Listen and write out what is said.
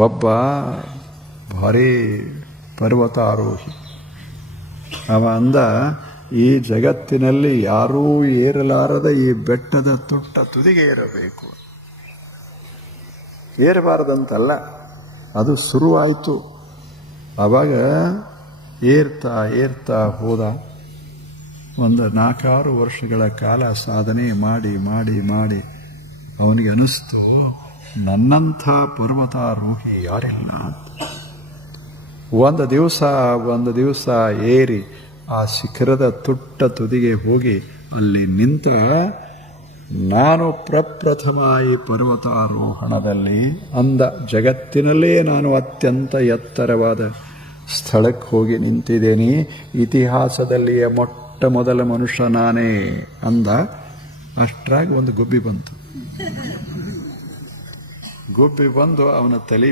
ಒಬ್ಬ ಭಾರೀ ಪರ್ವತಾರೋಹಿ. ಅವ ಅಂದ, ಈ ಜಗತ್ತಿನಲ್ಲಿ ಯಾರೂ ಏರಲಾರದ ಈ ಬೆಟ್ಟದ ತುದಿಗೆ ಏರಬೇಕು. ಏರಬಾರದಂತಲ್ಲ, ಅದು ಶುರುವಾಯಿತು. ಆವಾಗ ಏರ್ತಾ ಹೋದ. ಒಂದು 4-6 ವರ್ಷಗಳ ಕಾಲ ಸಾಧನೆ ಮಾಡಿ ಮಾಡಿ ಮಾಡಿ ಅವನಿಗೆ ಅನಿಸ್ತು, ನನ್ನಂಥ ಪರ್ವತಾರೋಹಿ ಯಾರಿಲ್ಲ. ಒಂದು ದಿವಸ ಏರಿ ಆ ಶಿಖರದ ತುದಿಗೆ ಹೋಗಿ ಅಲ್ಲಿ ನಿಂತ, ನಾನು ಪ್ರಪ್ರಥಮ ಈ ಪರ್ವತಾರೋಹಣದಲ್ಲಿ ಅಂದ ಜಗತ್ತಿನಲ್ಲೇ ನಾನು ಅತ್ಯಂತ ಎತ್ತರವಾದ ಸ್ಥಳಕ್ಕೆ ಹೋಗಿ ನಿಂತಿದ್ದೇನೆ. ಇತಿಹಾಸದಲ್ಲಿಯೇ ಮೊಟ್ಟ ಮೊದಲ ಮನುಷ್ಯ ನಾನೇ ಅಂದ. ಅಷ್ಟ್ರಾಗಿ ಒಂದು ಗುಬ್ಬಿ ಬಂತು. ಗುಬ್ಬಿ ಬಂದು ಅವನ ತಲೆ